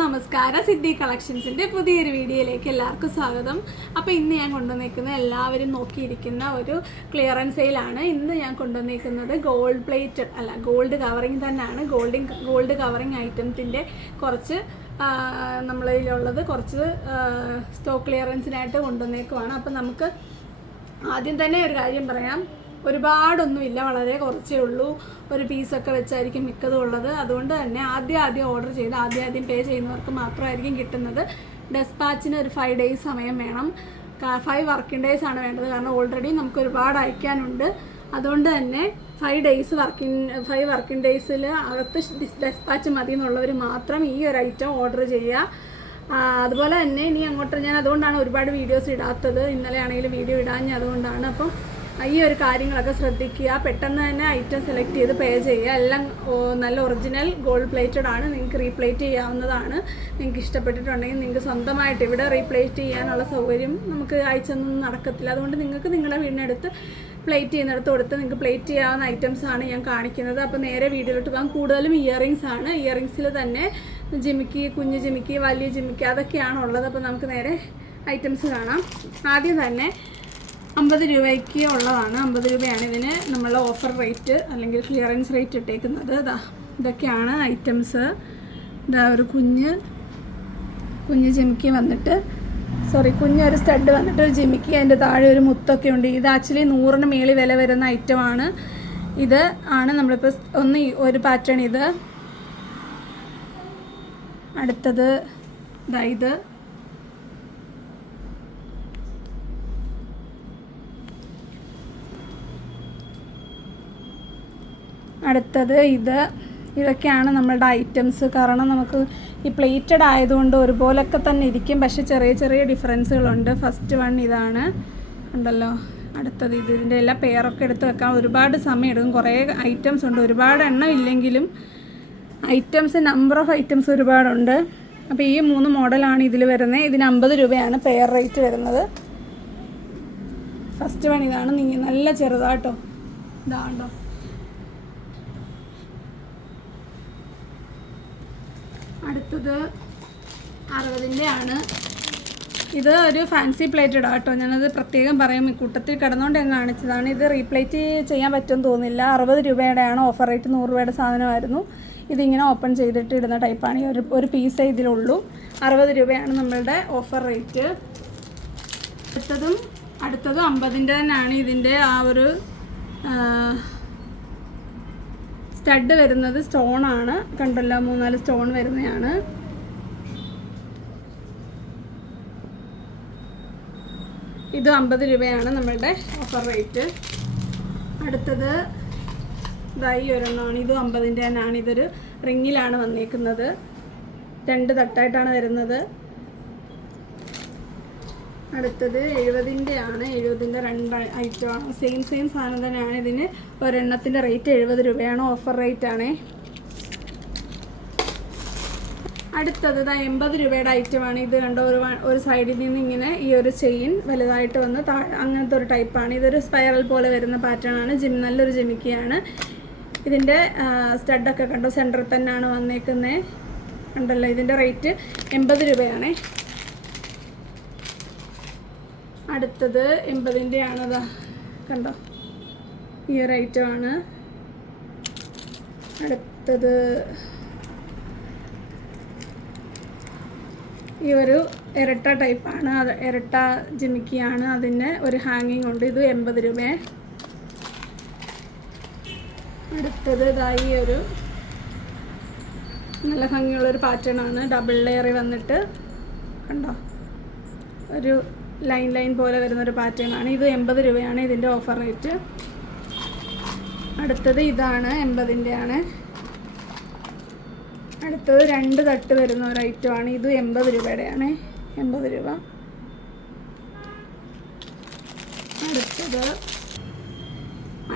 നമസ്കാരം, സിദ്ധി കളക്ഷൻസിൻ്റെ പുതിയൊരു വീഡിയോയിലേക്ക് എല്ലാവർക്കും സ്വാഗതം. അപ്പോൾ ഇന്ന് ഞാൻ കൊണ്ടുവന്നിരിക്കുന്ന എല്ലാവരും നോക്കിയിരിക്കുന്ന ഒരു ക്ലിയറൻസ് സെയിലാണ്. ഇന്ന് ഞാൻ കൊണ്ടുവന്നിരിക്കുന്നത് ഗോൾഡ് പ്ലേറ്റഡ് അല്ല, ഗോൾഡ് കവറിങ് തന്നെയാണ്. ഗോൾഡ് കവറിങ് ഐറ്റംസിൻ്റെ കുറച്ച് നമ്മളിലുള്ളത് കുറച്ച് സ്റ്റോക്ക് ക്ലിയറൻസിനായിട്ട് കൊണ്ടുവന്നേക്കുവാണ്. അപ്പോൾ നമുക്ക് ആദ്യം തന്നെ ഒരു കാര്യം പറയാം. ഒരുപാടൊന്നുമില്ല, വളരെ കുറച്ചേ ഉള്ളൂ. ഒരു പീസൊക്കെ വെച്ചായിരിക്കും മിക്കതും ഉള്ളത്. അതുകൊണ്ട് തന്നെ ആദ്യം ഓർഡർ ചെയ്ത് ആദ്യം പേ ചെയ്യുന്നവർക്ക് മാത്രമായിരിക്കും കിട്ടുന്നത്. ഡെസ്പാച്ചിന് ഒരു 5 days സമയം വേണം. 5 working days ആണ് വേണ്ടത്. കാരണം ഓൾറെഡി നമുക്ക് ഒരുപാട് അയക്കാനുണ്ട്. അതുകൊണ്ട് തന്നെ 5 വർക്കിംഗ് ഡേയ്സിൽ അകത്ത് ഡെസ്പാച്ച് മതി എന്നുള്ളവർ മാത്രം ഈ ഒരു ഐറ്റം ഓർഡർ ചെയ്യുക. അതുപോലെ തന്നെ ഇനി അങ്ങോട്ട് ഞാൻ അതുകൊണ്ടാണ് ഒരുപാട് വീഡിയോസ് ഇടാത്തത്. ഇന്നലെ ആണെങ്കിലും വീഡിയോ ഇടാഞ്ഞ് അതുകൊണ്ടാണ്. അപ്പം ഈ ഒരു കാര്യങ്ങളൊക്കെ ശ്രദ്ധിക്കുക. പെട്ടെന്ന് തന്നെ ഐറ്റം സെലക്ട് ചെയ്ത് പേ ചെയ്യുക. എല്ലാം നല്ല ഒറിജിനൽ ഗോൾഡ് പ്ലേറ്റഡ് ആണ്. നിങ്ങൾക്ക് റീപ്ലേറ്റ് ചെയ്യാവുന്നതാണ്. നിങ്ങൾക്ക് ഇഷ്ടപ്പെട്ടിട്ടുണ്ടെങ്കിൽ നിങ്ങൾക്ക് സ്വന്തമായിട്ട് ഇവിടെ റീപ്ലേറ്റ് ചെയ്യാനുള്ള സൗകര്യം നമുക്ക് അയച്ചൊന്നും നടക്കത്തില്ല. അതുകൊണ്ട് നിങ്ങൾക്ക് നിങ്ങളുടെ വീടിനടുത്ത് പ്ലേറ്റ് ചെയ്യുന്നിടത്ത് കൊടുത്ത് നിങ്ങൾക്ക് പ്ലേറ്റ് ചെയ്യാവുന്ന ഐറ്റംസ് ആണ് ഞാൻ കാണിക്കുന്നത്. അപ്പോൾ നേരെ വീഡിയോയിലോട്ട് പോകാം. കൂടുതലും ഇയറിങ്സ് ആണ്. ഇയറിങ്സിൽ തന്നെ ജിമിക്കി, കുഞ്ഞു ജിമിക്കി, വലിയ ജിമിക്കി അതൊക്കെയാണ് ഉള്ളത്. അപ്പോൾ നമുക്ക് നേരെ ഐറ്റംസ് കാണാം. ആദ്യം തന്നെ 50 രൂപയ്ക്ക് ഉള്ളതാണ്. 50 രൂപയാണ് ഇതിന് നമ്മളുടെ ഓഫർ റേറ്റ് അല്ലെങ്കിൽ ക്ലിയറൻസ് റേറ്റ് ഇട്ടേക്കുന്നത്. ഇതൊക്കെയാണ് ഐറ്റംസ്. ഒരു കുഞ്ഞ് ജിമിക്കി വന്നിട്ട് കുഞ്ഞൊരു സ്റ്റഡ് വന്നിട്ട് ഒരു ജിമിക്കി, അതിൻ്റെ താഴെ ഒരു മുത്തൊക്കെ ഉണ്ട്. ഇത് ആക്ച്വലി 100-ന് മേളിൽ വില വരുന്ന ഐറ്റമാണ്. ഇത് ആണ് നമ്മളിപ്പോൾ ഒരു പാറ്റേൺ. ഇത് അടുത്തത് ഇത് അടുത്തത് ഇതൊക്കെയാണ് നമ്മളുടെ ഐറ്റംസ്. കാരണം നമുക്ക് ഈ പ്ലേറ്റഡ് ആയതുകൊണ്ട് ഒരുപോലൊക്കെ തന്നെ ഇരിക്കും, പക്ഷേ ചെറിയ ഡിഫറൻസുകളുണ്ട്. ഫസ്റ്റ് വൺ ഇതാണ് ഉണ്ടല്ലോ. അടുത്തത് ഇതിൻ്റെ എല്ലാ പെയറൊക്കെ എടുത്ത് വെക്കാൻ ഒരുപാട് സമയം എടുക്കും. കുറേ ഐറ്റംസ് ഉണ്ട്, ഒരുപാട് എണ്ണം ഇല്ലെങ്കിലും നമ്പർ ഓഫ് ഐറ്റംസ് ഒരുപാടുണ്ട്. അപ്പോൾ ഈ 3 മോഡലാണ് ഇതിൽ വരുന്നത്. ഇതിന് 50 രൂപയാണ് പെയർ റേറ്റ് വരുന്നത്. ഫസ്റ്റ് വൺ ഇതാണ്. നല്ല ചെറുതാട്ടോ, ഇതാണ്ടോ. അടുത്തത് 60-ൻ്റെ ആണ്. ഇത് ഒരു ഫാൻസി പ്ലേറ്റഡ് ആട്ടോ. ഞാനത് പ്രത്യേകം പറയും, ഈ കൂട്ടത്തിൽ കിടന്നുകൊണ്ട് ഞാൻ കാണിച്ചതാണ്. ഇത് റീപ്ലേറ്റ് ചെയ്യാൻ പറ്റുമെന്ന് തോന്നുന്നില്ല. 60 രൂപയുടെയാണ് ഓഫർ റേറ്റ്. 100 രൂപയുടെ സാധനമായിരുന്നു. ഇതിങ്ങനെ ഓപ്പൺ ചെയ്തിട്ട് ഇടുന്ന ടൈപ്പാണ്. ഒരു പീസേ ഇതിലുള്ളൂ. 60 രൂപയാണ് നമ്മളുടെ ഓഫർ റേറ്റ്. അടുത്തതും 50-ൻ്റെ തന്നെയാണ്. ഇതിൻ്റെ ആ ഒരു സ്റ്റഡ് വരുന്നത് സ്റ്റോണാണ്. കണ്ടല്ലോ, 3-4 സ്റ്റോൺ വരുന്നതാണ്. ഇത് 50 രൂപയാണ് നമ്മളുടെ ഓഫർ റേറ്റ്. അടുത്തത് ഈ ഒരെണ്ണമാണ്. ഇത് 50-ൻ്റെ തന്നെയാണ്. ഇതൊരു റിങ്ങിലാണ് വന്നേക്കുന്നത്. 2 തട്ടായിട്ടാണ് വരുന്നത്. അടുത്തത് 70-ൻ്റെ ആണ്. 70-ൻ്റെ 2 ഐറ്റമാണ്. സെയിം സാധനം തന്നെയാണ്. ഇതിന് ഒരെണ്ണത്തിൻ്റെ റേറ്റ് 70 രൂപയാണ്. ഓഫർ റേറ്റ് ആണ്. അടുത്തത് 80 രൂപയുടെ ഐറ്റമാണ്. ഇത് കണ്ടോ, ഒരു സൈഡിൽ നിന്ന് ഇങ്ങനെ ഈ ഒരു ചെയിൻ വലുതായിട്ട് വന്ന് അങ്ങനത്തെ ഒരു ടൈപ്പാണ്. ഇതൊരു സ്പൈറൽ പോലെ വരുന്ന പാറ്റേൺ ആണ്. നല്ലൊരു ജിമിക്കിയാണ്. ഇതിൻ്റെ സ്റ്റഡൊക്കെ കണ്ടോ, സെൻറ്ററിൽ തന്നെയാണ് വന്നേക്കുന്നത്. കണ്ടല്ലോ, ഇതിൻ്റെ റേറ്റ് 80 രൂപയാണ്. അടുത്തത് 80-ൻ്റെ ആണ്. കണ്ടോ, ഈ ഒരു ഐറ്റമാണ്. അടുത്തത് ഈ ഒരു ഇരട്ട ടൈപ്പാണ്. അത് ഇരട്ട ജിമിക്കിയാണ്. അതിന് ഒരു ഹാങ്ങിങ് ഉണ്ട്. ഇത് 80 രൂപ. അടുത്തത് ഈ ഒരു നല്ല ഭംഗിയുള്ളൊരു പാറ്റേൺ ആണ്. ഡബിൾ ലെയറിൽ വന്നിട്ട് കണ്ടോ, ഒരു ലൈൻ പോലെ വരുന്നൊരു പാറ്റേൺ ആണ്. ഇത് 80 രൂപയാണ് ഇതിൻ്റെ ഓഫർ റേറ്റ്. അടുത്തത് ഇതാണ്, 80-ൻ്റെ ആണ്. അടുത്തത് 2 തട്ട് വരുന്ന ഒരു ഐറ്റമാണ്. ഇത് 80 രൂപയുടെയാണ്. 80 രൂപ.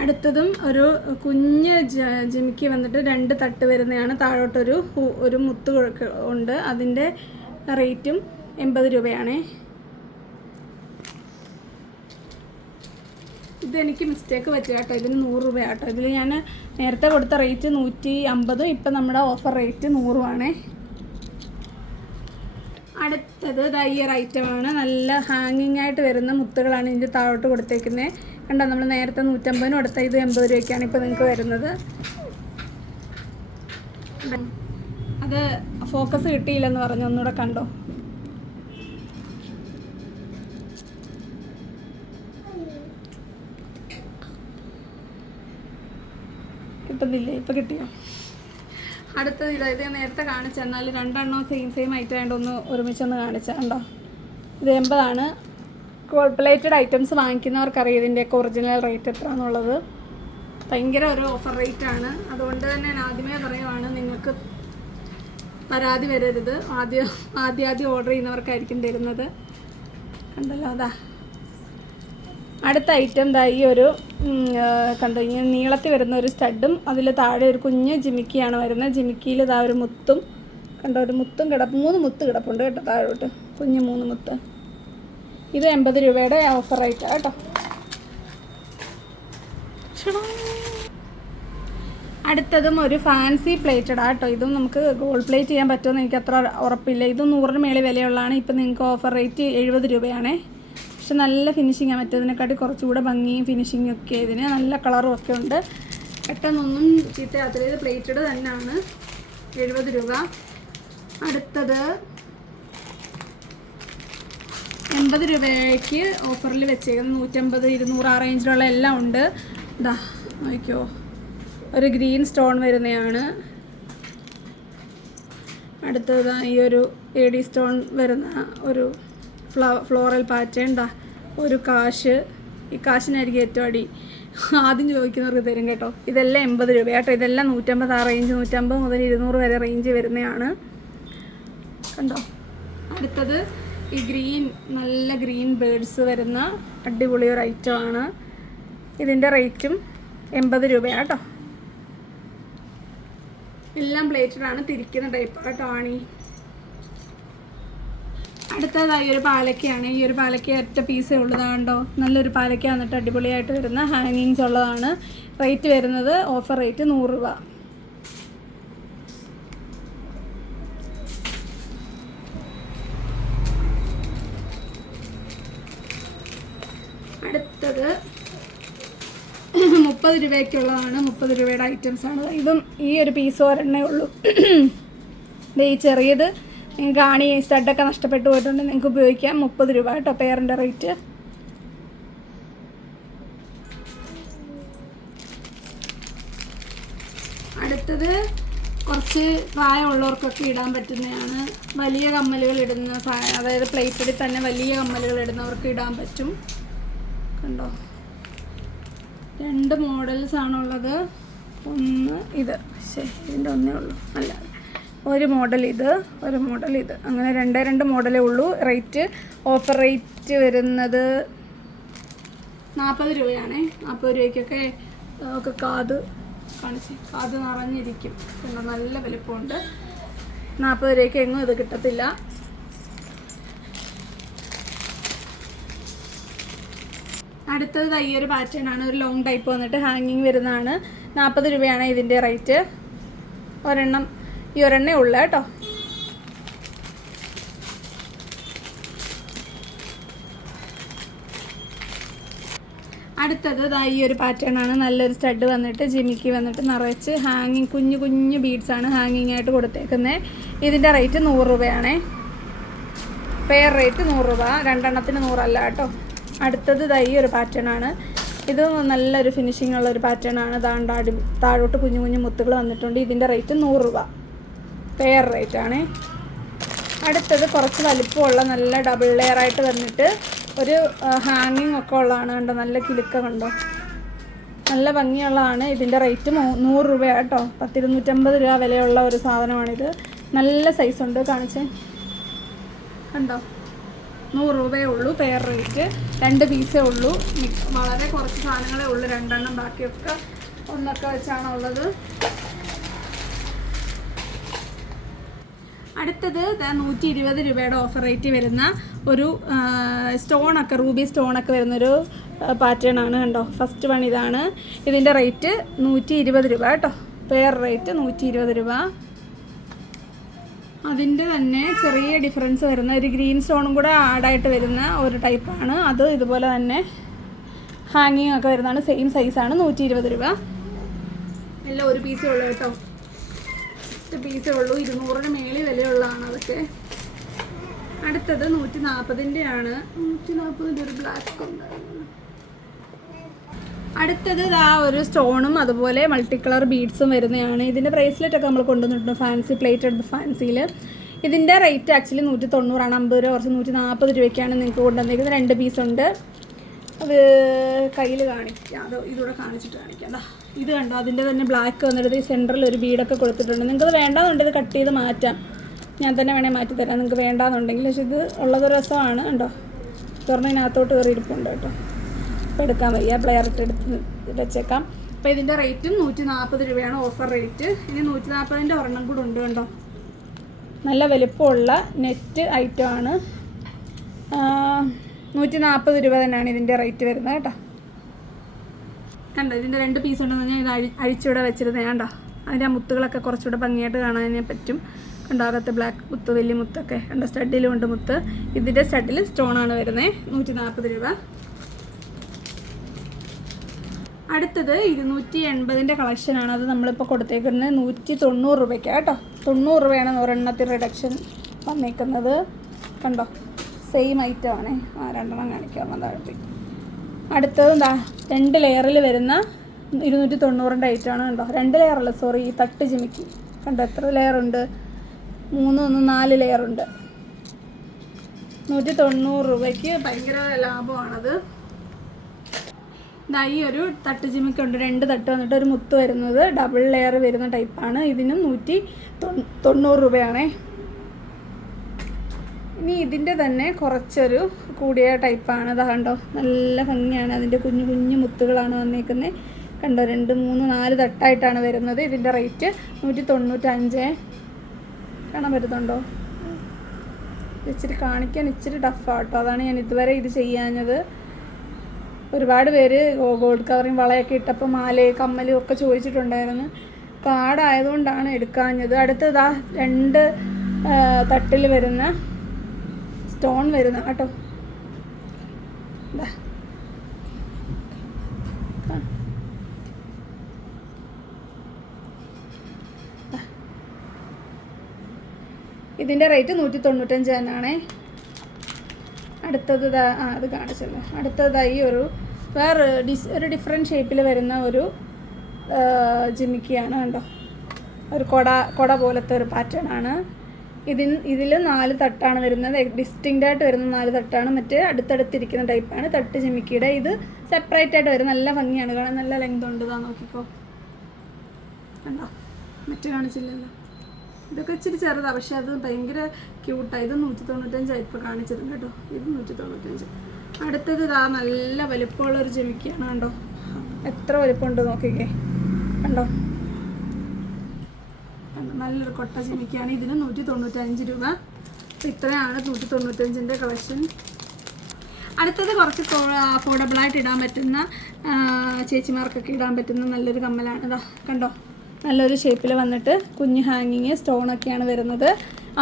അടുത്തതും ഒരു കുഞ്ഞ് ജിമിക്കി വന്നിട്ട് 2 തട്ട് വരുന്നതാണ്. താഴോട്ടൊരു മുത്ത് ഉണ്ട്. അതിൻ്റെ റേറ്റും 80 രൂപയാണ്. ഇതെനിക്ക് മിസ്റ്റേക്ക് പറ്റുക കേട്ടോ. ഇതിന് 100 രൂപ കേട്ടോ. ഇതിൽ ഞാൻ നേരത്തെ കൊടുത്ത റേറ്റ് 150, ഇപ്പം നമ്മുടെ ഓഫർ റേറ്റ് 100 ആണേ. അടുത്തത് ഈ ഒരു ഐറ്റമാണ്. നല്ല ഹാങ്ങിങ് ആയിട്ട് വരുന്ന മുത്തുകളാണ് ഇതിൻ്റെ താഴോട്ട് കൊടുത്തേക്കുന്നത്. കണ്ടോ, നമ്മൾ നേരത്തെ 150 കൊടുത്ത ഇത് 80 രൂപയ്ക്കാണ് ഇപ്പോൾ നിങ്ങൾക്ക് വരുന്നത്. അത് ഫോക്കസ് കിട്ടിയില്ലെന്ന് പറഞ്ഞു, ഒന്നുകൂടെ കണ്ടോ. കിട്ടുന്നില്ലേ? ഇപ്പോൾ കിട്ടിയോ? അടുത്തത് ഇത് നേരത്തെ കാണിച്ച, എന്നാൽ രണ്ടെണ്ണം സെയിം ഐറ്റം ആയതുകൊണ്ട് ഒന്ന് ഒരുമിച്ചൊന്ന് കാണിച്ചാൽ കണ്ടോ. ഇത് 80 ഗോൾഡ് പ്ലേറ്റഡ് ഐറ്റംസ് വാങ്ങിക്കുന്നവർക്കറിയാം ഇതിൻ്റെയൊക്കെ ഒറിജിനൽ റേറ്റ് എത്ര എന്നുള്ളത്. ഭയങ്കര ഒരു ഓഫർ റേറ്റാണ്. അതുകൊണ്ട് തന്നെ ഞാൻ ആദ്യമേ പറയുവാണ്, നിങ്ങൾക്ക് പരാതി വരരുത്. ആദ്യം ഓർഡർ ചെയ്യുന്നവർക്കായിരിക്കും തരുന്നത്. കണ്ടല്ലോ, അതാ അടുത്ത ഐറ്റം. ഈ ഒരു കണ്ടോ, ഇങ്ങനെ നീളത്തിൽ വരുന്ന ഒരു സ്റ്റഡും അതിൽ താഴെ ഒരു കുഞ്ഞ് ജിമിക്കിയാണ് വരുന്നത്. ജിമിക്കിയിൽ ഒരു മുത്തും കണ്ടോ, ഒരു മുത്തും 3 മുത്ത് കിടപ്പുണ്ട് കേട്ടോ താഴോട്ട്, കുഞ്ഞ് 3 മുത്ത്. ഇത് 80 രൂപയുടെ ഓഫർ റേറ്റാണ് കേട്ടോ. അടുത്തതും ഒരു ഫാൻസി പ്ലേറ്റഡ് ആട്ടോ. ഇതും നമുക്ക് ഗോൾഡ് പ്ലേറ്റ് ചെയ്യാൻ പറ്റുമെന്ന് എനിക്ക് അത്ര ഉറപ്പില്ല. ഇതും 100 മേളിൽ വിലയുള്ളതാണ്. ഇപ്പം നിങ്ങൾക്ക് ഓഫർ റേറ്റ് 70 രൂപയാണേ. പക്ഷെ നല്ല ഫിനിഷിങ്ങാണ്, മറ്റേതിനെക്കാട്ടി കുറച്ചുകൂടെ ഭംഗിയും ഫിനിഷിങ്ങും ഒക്കെ ഇതിന്. നല്ല കളറും ഒക്കെ ഉണ്ട്. പെട്ടെന്നൊന്നും ചീത്തയാത്തില്ല. ഇത് പ്ലേറ്റഡ് തന്നെയാണ്. 70 രൂപ. അടുത്തത് 80 രൂപയ്ക്ക് ഓഫറിൽ വെച്ചേക്കുന്നത്. 150, 200 ആ റേഞ്ചിലുള്ള എല്ലാം ഉണ്ട്. ഇതാ നോക്കിയോ, ഒരു ഗ്രീൻ സ്റ്റോൺ വരുന്നതാണ്. അടുത്തത് ഈ ഒരു AD സ്റ്റോൺ വരുന്ന ഒരു ഫ്ലോറൽ പാറ്റേൺ. ഒരു കാശ്. ഈ കാശിനായിരിക്കും ഏറ്റവും അടി. ആദ്യം ചോദിക്കുന്നവർക്ക് തരും കേട്ടോ. ഇതെല്ലാം 80 രൂപ കേട്ടോ. ഇതെല്ലാം 150 ആ റേഞ്ച്, 150 മുതൽ 200 വരെ റേഞ്ച് വരുന്നതാണ്. കണ്ടോ. അടുത്തത് ഈ നല്ല ഗ്രീൻ ബേഡ്സ് വരുന്ന അടിപൊളി ഒരു ഐറ്റമാണ്. ഇതിൻ്റെ റേറ്റും 80 രൂപയാണ് കേട്ടോ. എല്ലാം പ്ലേറ്റഡാണ്, തിരിക്കുന്ന ടൈപ്പ് കേട്ടോ ആണി. അടുത്തതായി ഒരു പാലക്കയാണ്. ഈ ഒരു പാലക്ക ഒറ്റ പീസേ ഉള്ളതാണ്ടോ. നല്ലൊരു പാലക്ക വന്നിട്ട് അടിപൊളിയായിട്ട് വരുന്ന ഹാങ്ങിങ്സ് ഉള്ളതാണ്. റേറ്റ് വരുന്നത് ഓഫർ റേറ്റ് 100 രൂപ. അടുത്തത് 30 രൂപയ്ക്കുള്ളതാണ്. 30 രൂപയുടെ ഐറ്റംസാണ്. ഇതും ഈ ഒരു പീസ് ഒരെണ്ണേ ഉള്ളൂ. ഈ ചെറിയത് നിങ്ങൾക്ക് ആണി സ്റ്റഡൊക്കെ നഷ്ടപ്പെട്ടു പോയിട്ടുണ്ടെങ്കിൽ നിങ്ങൾക്ക് ഉപയോഗിക്കാം. 30 രൂപ കേട്ടോ പെയറിൻ്റെ റേറ്റ്. അടുത്തത് കുറച്ച് പ്രായമുള്ളവർക്കൊക്കെ ഇടാൻ പറ്റുന്നതാണ്. വലിയ കമ്മലുകൾ ഇടുന്ന അതായത് പ്ലേറ്റഡിൽ തന്നെ വലിയ കമ്മലുകൾ ഇടുന്നവർക്ക് ഇടാൻ പറ്റും. കണ്ടോ, 2 മോഡൽസ് ആണുള്ളത്. ഒന്ന് ഇത്, ഇതിൻ്റെ ഒന്നേ ഉള്ളൂ. അല്ല, ഒരു മോഡൽ ഇത്, ഒരു മോഡൽ ഇത്, അങ്ങനെ 2 മോഡലേ ഉള്ളൂ. റേറ്റ് ഓഫർ റേറ്റ് വരുന്നത് 40 രൂപയാണേ. 40 രൂപയ്ക്കൊക്കെ നമുക്ക് കാത് നിറഞ്ഞിരിക്കും. പിന്നെ നല്ല വലിപ്പമുണ്ട്. 40 രൂപയ്ക്ക് എങ്ങും ഇത് കിട്ടത്തില്ല. അടുത്തത് ഈ ഒരു പാറ്റേൺ ആണ്. ഒരു ലോങ് ടൈപ്പ് വന്നിട്ട് ഹാങ്ങിങ് വരുന്നതാണ്. 40 രൂപയാണ് ഇതിൻ്റെ റേറ്റ്. ഈ ഒരെണ്ണേ ഉള്ളു കേട്ടോ. അടുത്തത് ഈ ഒരു പാറ്റേൺ ആണ്. നല്ലൊരു സ്റ്റഡ് വന്നിട്ട് ജിമിക്കി വന്നിട്ട് നിറച്ച് ഹാങ്ങിങ് കുഞ്ഞു ബീഡ്സാണ് ഹാങ്ങിങ് ആയിട്ട് കൊടുത്തേക്കുന്നത്. ഇതിൻ്റെ റേറ്റ് 100 രൂപയാണേ. പെയർ റേറ്റ് 100 രൂപ. 2 എണ്ണത്തിന് 100 അല്ല കേട്ടോ. അടുത്തത് ഈ ഒരു പാറ്റേൺ ആണ്. ഇത് നല്ലൊരു ഫിനിഷിംഗ് ഉള്ള ഒരു പാറ്റേൺ ആണ്. താഴോട്ട് കുഞ്ഞു മുത്തുകൾ വന്നിട്ടുണ്ട്. ഇതിൻ്റെ റേറ്റ് 100 രൂപ. പെയർ റേറ്റ് ആണ്. അടുത്തത് കുറച്ച് വലിപ്പമുള്ള നല്ല ഡബിൾ ലെയർ ആയിട്ട് വന്നിട്ട് ഒരു ഹാങ്ങിങ് ഒക്കെ ഉള്ളതാണ്. കണ്ടോ, നല്ല കിലുക്ക കണ്ടോ, നല്ല ഭംഗിയുള്ളതാണ്. ഇതിൻ്റെ റേറ്റ് 100 രൂപയാണ് കേട്ടോ. 250 രൂപ വിലയുള്ള ഒരു സാധനമാണിത്. നല്ല സൈസുണ്ട്, കാണിച്ചേ കണ്ടോ. 100 രൂപയേ ഉള്ളൂ പെയർ റേറ്റ്. 2 പീസേ ഉള്ളൂ. വളരെ കുറച്ച് സാധനങ്ങളേ ഉള്ളൂ. 2 എണ്ണം, ബാക്കിയൊക്കെ ഒന്നൊക്കെ വെച്ചാണുള്ളത്. അടുത്തത് 120 രൂപയുടെ ഓഫർ റേറ്റ് വരുന്ന ഒരു സ്റ്റോണൊക്കെ, റൂബി സ്റ്റോണൊക്കെ വരുന്നൊരു പാറ്റേൺ ആണ്. കണ്ടോ, ഫസ്റ്റ് വൺ ഇതാണ്. ഇതിൻ്റെ റേറ്റ് 120 രൂപ കേട്ടോ. പെയർ റേറ്റ് 120 രൂപ. അതിൻ്റെ തന്നെ ചെറിയ ഡിഫറൻസ് വരുന്ന ഒരു ഗ്രീൻ സ്റ്റോണും കൂടെ ആഡായിട്ട് വരുന്ന ഒരു ടൈപ്പാണ് അത്. ഇതുപോലെ തന്നെ ഹാങ്ങിങ് ഒക്കെ വരുന്നതാണ്. സെയിം സൈസാണ്. 120 രൂപ. എല്ലാം ഒരു പീസേ ഉള്ളൂ കേട്ടോ. ഒരു പീസേ ഉള്ളൂ. 200-ന് മേളിൽ വിലയുള്ളതാണ് അതൊക്കെ. അടുത്തത് 140-ൻ്റെ ആണ്. 140-ൻ്റെ ഒരു ബ്ലാക്ക് ഉണ്ടായിരുന്നു. അടുത്തത് ആ ഒരു സ്റ്റോണും അതുപോലെ മൾട്ടി കളർ ബീഡ്സും വരുന്നതാണ്. ഇതിൻ്റെ ബ്രേസ്ലെറ്റൊക്കെ നമ്മൾ കൊണ്ടുവന്നിട്ടുണ്ട് ഫാൻസി പ്ലേറ്റഡ് ഫാൻസിയിൽ. ഇതിൻ്റെ റേറ്റ് ആക്ച്വലി 190 ആണ്. 50 രൂപ കുറച്ച് 140 രൂപയ്ക്കാണ് നിങ്ങൾക്ക് കൊണ്ടുവന്നിരിക്കുന്നത്. 2 പീസുണ്ട്. അത് കയ്യിൽ കാണിക്കാം. അത് ഇതൂടെ കാണിച്ചിട്ട് കാണിക്കാം. ഇത് കണ്ടോ, അതിൻ്റെ തന്നെ ബ്ലാക്ക് വന്നിട്ട് ഈ സെൻറ്ററിൽ ഒരു ബീഡൊക്കെ കൊടുത്തിട്ടുണ്ട്. നിങ്ങൾക്കത് വേണ്ടാന്നുണ്ടെങ്കിൽ ഇത് കട്ട് ചെയ്ത് മാറ്റാം. ഞാൻ തന്നെ വേണേൽ മാറ്റി തരാം നിങ്ങൾക്ക് വേണ്ടാന്നുണ്ടെങ്കിൽ. പക്ഷേ ഇത് ഉള്ളതൊരു രസമാണ്. കണ്ടോ, തുറന്നതിനകത്തോട്ട് കയറി ഇരിപ്പുണ്ട് കേട്ടോ. അപ്പോൾ എടുക്കാൻ വയ്യ, പ്ലെയർ ഇട്ട് എടുത്ത് വെച്ചേക്കാം. അപ്പോൾ ഇതിൻ്റെ റേറ്റും 140 രൂപയാണ് ഓഫർ റേറ്റ്. ഇനി 140-ൻ്റെ ഒരെണ്ണം കൂടെ ഉണ്ട് കണ്ടോ. നല്ല വലുപ്പമുള്ള നെറ്റ് ഐറ്റമാണ്. 140 രൂപ തന്നെയാണ് ഇതിൻ്റെ റേറ്റ് വരുന്നത് കേട്ടോ. കണ്ടോ, ഇതിൻ്റെ 2 പീസ് ഉണ്ടെന്ന് ഞാൻ ഇത് അഴിച്ചിവിടെ വെച്ചിരുന്നത് കണ്ടോ. അതിൻ്റെ ആ മുത്തുകളൊക്കെ കുറച്ചുകൂടെ ഭംഗിയായിട്ട് കാണാൻ പറ്റും. കണ്ടോ, അകത്ത് ബ്ലാക്ക് മുത്ത്, വലിയ മുത്തൊക്കെ കണ്ടോ. സ്റ്റഡിലും ഉണ്ട് മുത്ത്. ഇതിൻ്റെ സ്റ്റഡിൽ സ്റ്റോണാണ് വരുന്നത്. 140 രൂപ. അടുത്തത് 280-ൻ്റെ കളക്ഷനാണ്. അത് നമ്മളിപ്പോൾ കൊടുത്തേക്കുന്നത് 190 രൂപയ്ക്കാണ് കേട്ടോ. 90 രൂപയാണ് ഒരെണ്ണത്തിൽ റിഡക്ഷൻ വന്നേക്കുന്നത്. കണ്ടോ, സെയിം ഐറ്റമാണേ. 2 കാണിക്കാം താഴെ. അടുത്തത് എന്താ, 2 ലെയറിൽ വരുന്ന 290-ൻ്റെ ഐറ്റമാണ് കണ്ടോ. 2 ലെയറല്ല, സോറി, ഈ തട്ട് ജിമിക്കി കണ്ടോ. എത്ര ലെയറുണ്ട്? 4 ലെയറുണ്ട്. 190 രൂപയ്ക്ക് ഭയങ്കര ലാഭമാണത്. ഈ ഒരു തട്ട് ജിമിക്കുണ്ട്. 2 തട്ട് വന്നിട്ട് ഒരു മുത്ത് വരുന്നത് ഡബിൾ ലെയർ വരുന്ന ടൈപ്പാണ്. ഇതിനും 190 രൂപയാണേ. ഇനി ഇതിൻ്റെ തന്നെ കുറച്ചൊരു കൂടിയ ടൈപ്പാണ്. അത് കണ്ടോ, നല്ല ഭംഗിയാണ്. അതിൻ്റെ കുഞ്ഞു കുഞ്ഞു മുത്തുകളാണ് വന്നേക്കുന്നത് കണ്ടോ. 2, 3, 4 തട്ടായിട്ടാണ് വരുന്നത്. ഇതിൻ്റെ റേറ്റ് 195. കാണാൻ പറ്റുന്നുണ്ടോ? ഇച്ചിരി കാണിക്കാൻ ഇച്ചിരി ടഫാട്ടോ. അതാണ് ഞാൻ ഇതുവരെ ഇത് ചെയ്യാഞ്ഞത്. ഒരുപാട് പേര് ഗോൾഡ് കവറിങ് വളയൊക്കെ ഇട്ടപ്പോൾ മാലയും കമ്മലും ഒക്കെ ചോദിച്ചിട്ടുണ്ടായിരുന്നു. കാർഡായതുകൊണ്ടാണ് എടുക്കാഞ്ഞത്. അടുത്തതാ 2 തട്ടിൽ വരുന്ന സ്റ്റോൺ വരുന്ന കേട്ടോ. ഇതിൻ്റെ റേറ്റ് 195 തന്നെയാണേ. അടുത്തത് അത് കാണിച്ചല്ലോ. അടുത്തതായി ഒരു ഡിഫറെൻറ്റ് ഷേപ്പിൽ വരുന്ന ഒരു ജിമിക്കിയാണ് കണ്ടോ. ഒരു കൊട പോലത്തെ ഒരു പാറ്റേൺ ആണ്. ഇതിൽ 4 തട്ടാണ് വരുന്നത്. ഡിസ്റ്റിങ്ക്റ്റായിട്ട് വരുന്ന 4 തട്ടാണ്. മറ്റേ അടുത്തടുത്തിരിക്കുന്ന ടൈപ്പാണ് തട്ട് ജിമിക്കിയുടെ. ഇത് സെപ്പറേറ്റ് ആയിട്ട് വരും. നല്ല ഭംഗിയാണ് കാണാൻ. നല്ല ലെങ്ത് ഉണ്ട്. ഇതാ നോക്കിക്കോ കണ്ടോ. മറ്റേ കാണിച്ചില്ലല്ലോ. ഇതൊക്കെ ഇച്ചിരി ചെറുതാണ്, പക്ഷേ അത് ഭയങ്കര ക്യൂട്ടാണ്. ഇത് 195 ഇപ്പോൾ കാണിച്ചതും കേട്ടോ. ഇത് 195. അടുത്തത് ഇതാ നല്ല വലുപ്പമുള്ളൊരു ജിമിക്കിയാണ് കണ്ടോ. എത്ര വലുപ്പമുണ്ട് നോക്കിക്കേ കണ്ടോ. നല്ലൊരു കൊട്ട ജിമിക്കിയാണ്. ഇതിന് 195 രൂപ. അപ്പോൾ ഇത്രയാണ് 195-ൻ്റെ കളക്ഷൻ. അടുത്തത് കുറച്ച് അഫോർഡബിളായിട്ട് ഇടാൻ പറ്റുന്ന, ചേച്ചിമാർക്കൊക്കെ ഇടാൻ പറ്റുന്ന നല്ലൊരു കമ്മലാണ്. ഇതാ കണ്ടോ, നല്ലൊരു ഷേപ്പിൽ വന്നിട്ട് കുഞ്ഞ് ഹാങ്ങിങ് സ്റ്റോണൊക്കെയാണ് വരുന്നത്.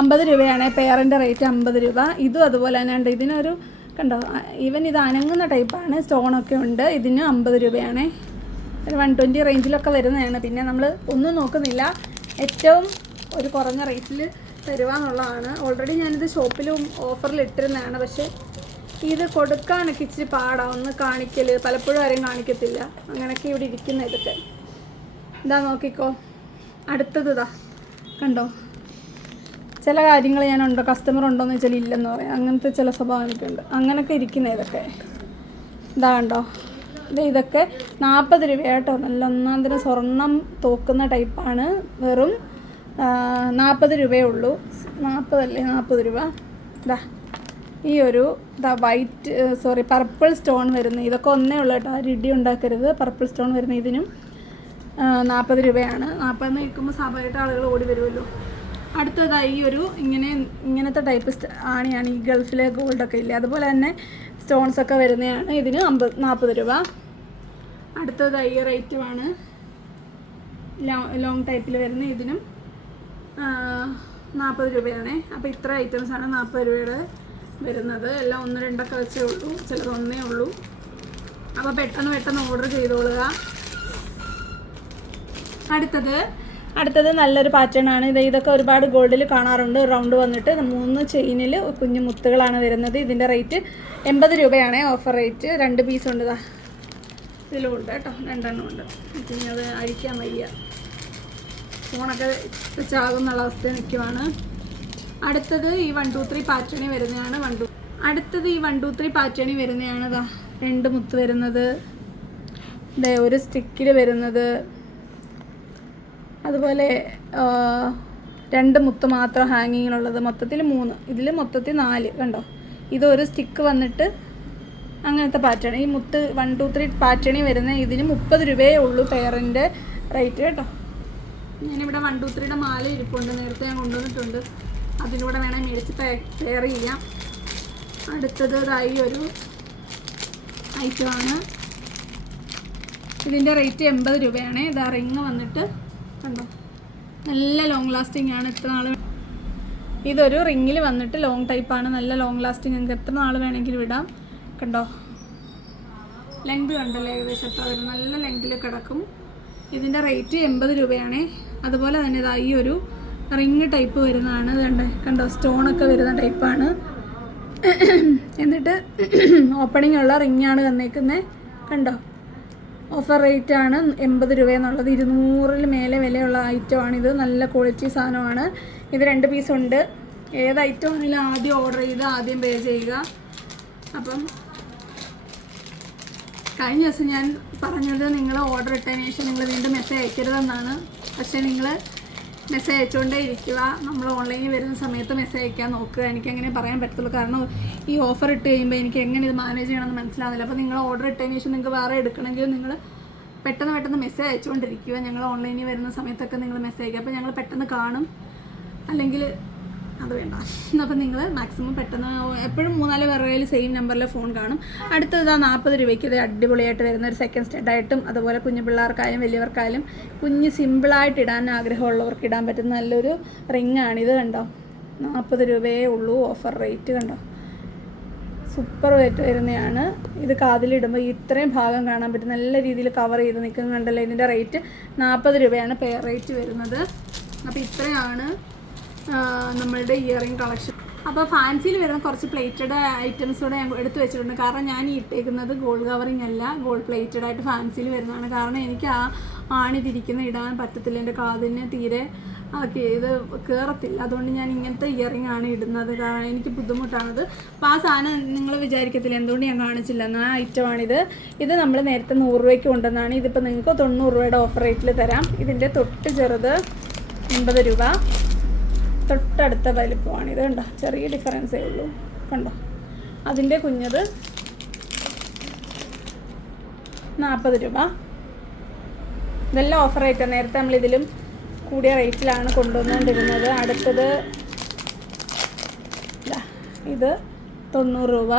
50 രൂപയാണ് പെയറിൻ്റെ റേറ്റ്. 50 രൂപ. ഇതും അതുപോലെ തന്നെ ഉണ്ട്. ഇതിനൊരു കണ്ടോ, ഈവൻ ഇത് അനങ്ങുന്ന ടൈപ്പാണ്. സ്റ്റോണൊക്കെ ഉണ്ട്. ഇതിന് 50 രൂപയാണ്. ഒരു 120 റേഞ്ചിലൊക്കെ വരുന്നതാണ്. പിന്നെ നമ്മൾ ഒന്നും നോക്കുന്നില്ല, ഏറ്റവും ഒരു കുറഞ്ഞ റേറ്റിൽ തരുവാന്നുള്ളതാണ്. ഓൾറെഡി ഞാനിത് ഷോപ്പിലും ഓഫറിൽ ഇട്ടിരുന്നതാണ്. പക്ഷേ ഇത് കൊടുക്കാനൊക്കെ ഇച്ചിരി പാടാണ്. ഒന്ന് കാണിക്കൽ പലപ്പോഴും ആരെയും കാണിക്കത്തില്ല. അങ്ങനെയൊക്കെ ഇവിടെ ഇരിക്കുന്ന ഇതൊക്കെ. ഇതാ നോക്കിക്കോ. അടുത്തത് ഇതാ കണ്ടോ. ചില കാര്യങ്ങൾ ഞാനുണ്ടോ, കസ്റ്റമർ ഉണ്ടോയെന്ന് വെച്ചാൽ ഇല്ലെന്ന് പറയാം. അങ്ങനത്തെ ചില സ്വഭാവം എനിക്കുണ്ട്. അങ്ങനെയൊക്കെ ഇരിക്കുന്ന ഇതൊക്കെ ഇതാ കണ്ടോ. ഇതൊക്കെ 40 രൂപ കേട്ടോ. നല്ല ഒന്നാന്തരം സ്വർണം തോക്കുന്ന ടൈപ്പാണ്. വെറും 40 രൂപയേ ഉള്ളൂ. 40 അല്ലേ, 40 രൂപ. ഇതാ ഈ ഒരു പർപ്പിൾ സ്റ്റോൺ വരുന്ന ഇതൊക്കെ ഒന്നേ ഉള്ളൂ കേട്ടോ. ഇടി ഉണ്ടാക്കരുത്. പർപ്പിൾ സ്റ്റോൺ വരുന്ന ഇതിനും 40 രൂപയാണ്. 40 നിൽക്കുമ്പോൾ സ്വാഭാവികമായിട്ട് ആളുകൾ ഓടി വരുമല്ലോ. അടുത്തതായി ഇങ്ങനത്തെ ടൈപ്പ് ആണിയാണ്. ഈ ഗൾഫിലെ ഗോൾഡൊക്കെ ഇല്ലേ, അതുപോലെ തന്നെ സ്റ്റോൺസൊക്കെ വരുന്നതാണ്. ഇതിന് 40 രൂപ. അടുത്തതായി റേറ്റുമാണ് ലോങ് ടൈപ്പിൽ വരുന്ന. ഇതിനും 40 രൂപയാണേ. അപ്പോൾ ഇത്ര ഐറ്റംസാണ് 40 രൂപയുടെ വരുന്നത്. എല്ലാം 1-2 വെച്ചേ ഉള്ളൂ, ചിലത് ഒന്നേ ഉള്ളൂ. അപ്പോൾ പെട്ടെന്ന് ഓർഡർ ചെയ്തോളുക. അടുത്തത് നല്ലൊരു പാറ്റേൺ ആണ്. ഇതൊക്കെ ഒരുപാട് ഗോൾഡിൽ കാണാറുണ്ട്. റൗണ്ട് വന്നിട്ട് 3 ചെയിനിൽ കുഞ്ഞു മുത്തുകളാണ് വരുന്നത്. ഇതിൻ്റെ റേറ്റ് 80 രൂപയാണ് ഓഫർ റേറ്റ്. 2 പീസ് ഉണ്ട്, ഇതിലുണ്ട് കേട്ടോ, 2 എണ്ണം ഉണ്ട്. പിന്നെ അത് അഴിക്കാൻ വയ്യ, ഫോണൊക്കെ വെച്ചാകുന്നുള്ള അവസ്ഥയിൽ നിൽക്കുവാണ്. അടുത്തത് ഈ 1 2 3 പാറ്റേണിൽ വരുന്നതാണ്. അടുത്തത് ഈ 1 2 3 പാറ്റേണിൽ വരുന്നതാണ്. 2 മുത്ത് വരുന്നത്, ഒരു സ്റ്റിക്കിൽ വരുന്നത്, അതുപോലെ 2 മുത്ത് മാത്രം ഹാങ്ങിങ്ങിലുള്ളത്. മൊത്തത്തിൽ 3, ഇതിൽ മൊത്തത്തിൽ 4 കണ്ടോ. ഇതൊരു സ്റ്റിക്ക് വന്നിട്ട് അങ്ങനത്തെ പാറ്റേൺ. ഈ മുത്ത് 1 2 3 പാറ്റേണിൽ വരുന്ന ഇതിന് 30 രൂപയേ ഉള്ളൂ പെയറിൻ്റെ റേറ്റ് കേട്ടോ. ഞാനിവിടെ 1 2 3യുടെ മാല ഇരിപ്പുണ്ട്, നേരത്തെ ഞാൻ കൊണ്ടുവന്നിട്ടുണ്ട്. അതിലൂടെ വേണമെങ്കിൽ മേടിച്ച് പെയർ ചെയ്യാം. അടുത്തത് ഈ ഒരു ഐറ്റമാണ്. ഇതിൻ്റെ റേറ്റ് 80 രൂപയാണ്. ഇതാ റിങ് വന്നിട്ട് കണ്ടോ, നല്ല ലോങ് ലാസ്റ്റിംഗ് ആണ്. എത്ര നാൾ ഇതൊരു റിങ്ങിൽ വന്നിട്ട് ലോങ് ടൈപ്പാണ്, നല്ല ലോങ് ലാസ്റ്റിംഗ്. നിങ്ങൾക്ക് എത്ര നാൾ വേണമെങ്കിലും ഇടാം. കണ്ടോ ലെങ്ത് കണ്ടല്ലോ, ഏകദേശം എത്ര വരും, നല്ല ലെങ്തിൽ കിടക്കും. ഇതിൻ്റെ റേറ്റ് 80 രൂപയാണ്. അതുപോലെ തന്നെ ഈ ഒരു റിങ് ടൈപ്പ് വരുന്നതാണ്. കണ്ടോ സ്റ്റോണൊക്കെ വരുന്ന ടൈപ്പാണ്. എന്നിട്ട് ഓപ്പണിംഗ് ഉള്ള റിങ്ങാണ് വന്നേക്കുന്നത്. കണ്ടോ ഓഫർ റേറ്റ് ആണ് 80 രൂപ എന്നുള്ളത്. 200-ൽ മേലെ വിലയുള്ള ഐറ്റമാണിത്. നല്ല ക്വാളിറ്റി സാധനമാണ്. ഇത് 2 പീസ് ഉണ്ട്. ഏത് ഐറ്റം ആണെങ്കിലും ആദ്യം ഓർഡർ ചെയ്ത് ആദ്യം പേ ചെയ്യുക. അപ്പം കഴിഞ്ഞ ദിവസം ഞാൻ പറഞ്ഞത് നിങ്ങൾ ഓർഡർ ഇട്ടതിന് ശേഷം നിങ്ങൾ വീണ്ടും മെസ്സേജ് അയക്കരുതെന്നാണ്. പക്ഷേ നിങ്ങൾ മെസ്സേജ് അയച്ചുകൊണ്ടേ ഇരിക്കുക. നമ്മൾ ഓൺലൈനിൽ വരുന്ന സമയത്ത് മെസ്സേജ് അയക്കാൻ നോക്കുക. എനിക്കങ്ങനെ പറയാൻ പറ്റത്തുള്ളൂ, കാരണം ഈ ഓഫർ ഇട്ട് കഴിയുമ്പോൾ എനിക്ക് എങ്ങനെ ഇത് മാനേജ് ചെയ്യണമെന്ന് മനസ്സിലാവുന്നില്ല. അപ്പോൾ നിങ്ങൾ ഓർഡർ ഇട്ടതിന് ശേഷം നിങ്ങൾക്ക് വേറെ എടുക്കണമെങ്കിൽ നിങ്ങൾ പെട്ടെന്ന് മെസ്സേജ് അയച്ചുകൊണ്ടിരിക്കുക. ഞങ്ങൾ ഓൺലൈനിൽ വരുന്ന സമയത്തൊക്കെ നിങ്ങൾ മെസ്സേജ് അയക്കുക. അപ്പോൾ ഞങ്ങൾ പെട്ടെന്ന് കാണും. അല്ലെങ്കിൽ അത് വേണ്ട. അപ്പോൾ നിങ്ങൾ മാക്സിമം പെട്ടെന്ന്, എപ്പോഴും 3-4 പേരുടെ സെയിം നമ്പറിൽ ഫോൺ കാണും. അടുത്തത് 40 രൂപയ്ക്ക് ഇത് അടിപൊളിയായിട്ട് വരുന്ന ഒരു സെക്കൻഡ് സ്റ്റെഡായിട്ടും, അതുപോലെ കുഞ്ഞു പിള്ളേർക്കായാലും വലിയവർക്കായാലും കുഞ്ഞ് സിമ്പിളായിട്ട് ഇടാൻ ആഗ്രഹമുള്ളവർക്ക് ഇടാൻ പറ്റുന്ന നല്ലൊരു റിങ്ങാണിത്. കണ്ടോ 40 രൂപയേ ഉള്ളൂ ഓഫർ റേറ്റ്. കണ്ടോ സൂപ്പർ റേറ്റ് വരുന്നതാണ്. ഇത് കാതിലിടുമ്പോൾ ഇത്രയും ഭാഗം കാണാൻ പറ്റും, നല്ല രീതിയിൽ കവർ ചെയ്ത് നിൽക്കും. കണ്ടല്ലോ ഇതിൻ്റെ റേറ്റ് 40 രൂപയാണ് പെയർ റേറ്റ് വരുന്നത്. അപ്പോൾ ഇത്രയാണ് നമ്മളുടെ ഇയറിംഗ് കളക്ഷൻ. അപ്പോൾ ഫാൻസിയിൽ വരുന്ന കുറച്ച് പ്ലേറ്റഡ് ഐറ്റംസ് കൂടെ ഞാൻ എടുത്തു വെച്ചിട്ടുണ്ട്. കാരണം ഞാൻ ഇട്ടേക്കുന്നത് ഗോൾഡ് കവറിങ് അല്ല, ഗോൾഡ് പ്ലേറ്റഡ് ആയിട്ട് ഫാൻസിയിൽ വരുന്നതാണ്. കാരണം എനിക്ക് ആണി തിരിക്കുന്ന ഇടാൻ പറ്റത്തില്ല, എൻ്റെ കാതിന് തീരെ ഇത് കയറത്തില്ല. അതുകൊണ്ട് ഞാൻ ഇങ്ങനത്തെ ഇയറിംഗ് ആണ് ഇടുന്നത്. കാരണം എനിക്ക് ബുദ്ധിമുട്ടാണത്. അപ്പോൾ ആ സാധനം നിങ്ങൾ വിചാരിക്കത്തില്ല എന്തുകൊണ്ട് ഞാൻ കാണിച്ചില്ല എന്ന ഐറ്റമാണിത്. ഇത് നമ്മൾ നേരത്തെ 100 രൂപയ്ക്ക് കൊണ്ടുവന്നാണ്. ഇതിപ്പോൾ നിങ്ങൾക്ക് 90 രൂപയുടെ ഓഫർ റേറ്റിൽ തരാം. ഇതിൻ്റെ തൊട്ട് ചെറുത് 80 രൂപ, തൊട്ടടുത്ത വലിപ്പമാണിത്. കണ്ടോ ചെറിയ ഡിഫറൻസേ ഉള്ളൂ. കണ്ടോ അതിൻ്റെ കുഞ്ഞത് 40 രൂപ. ഇതെല്ലാം ഓഫർ റേറ്റാണ്. നേരത്തെ നമ്മളിതിലും കൂടിയ റേറ്റിലാണ് കൊണ്ടുവന്നുകൊണ്ടിരുന്നത്. അടുത്തത് ഇത് 90 രൂപ,